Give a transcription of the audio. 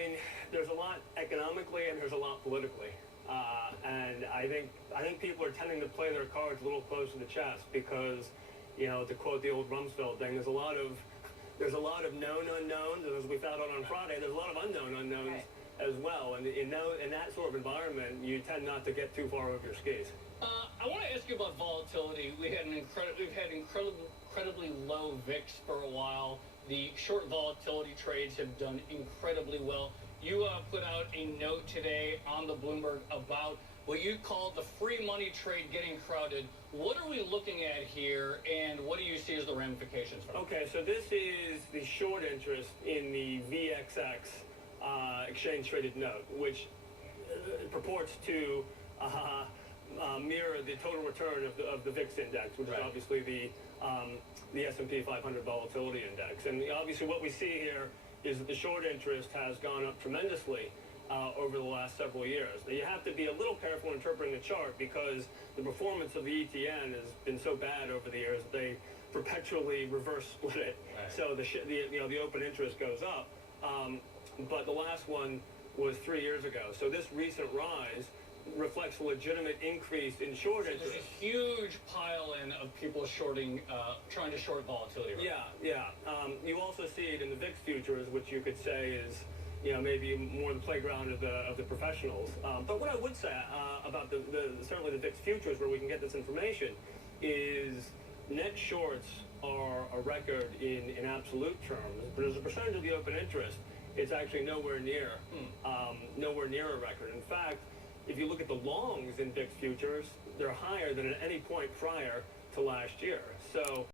mean, there's a lot economically and there's a lot politically. And I think people are tending to play their cards a little close to the chest because, to quote the old Rumsfeld thing, there's a lot of known unknowns, and as we found out on Friday, there's a lot of unknown unknowns as well. And in that sort of environment, you tend not to get too far over your skis. I want to ask you about volatility. We've had incredibly low VIX for a while. The short volatility trades have done incredibly well. You put out a note today on the Bloomberg about what you call the free money trade getting crowded. What are we looking at here, and what do you see as the ramifications from it? Okay, so this is the short interest in the VXX exchange-traded note, which purports to mirror the total return of the VIX index, which is obviously the S&P 500 volatility index. And obviously what we see here is that the short interest has gone up tremendously over the last several years. Now, you have to be a little careful interpreting the chart because the performance of the ETN has been so bad over the years that they perpetually reverse split it. Right. So the open interest goes up. But the last one was 3 years ago. So this recent rise reflects a legitimate increase in short interest. There's a huge pile-in of people shorting, trying to short volatility. Right? Yeah. You also see it in the VIX futures, which you could say is, maybe more the playground of the professionals. But what I would say about certainly the VIX futures, where we can get this information, is net shorts are a record in absolute terms, but as a percentage of the open interest, it's actually nowhere near a record. In fact, if you look at the longs in VIX futures, they're higher than at any point prior to last year. So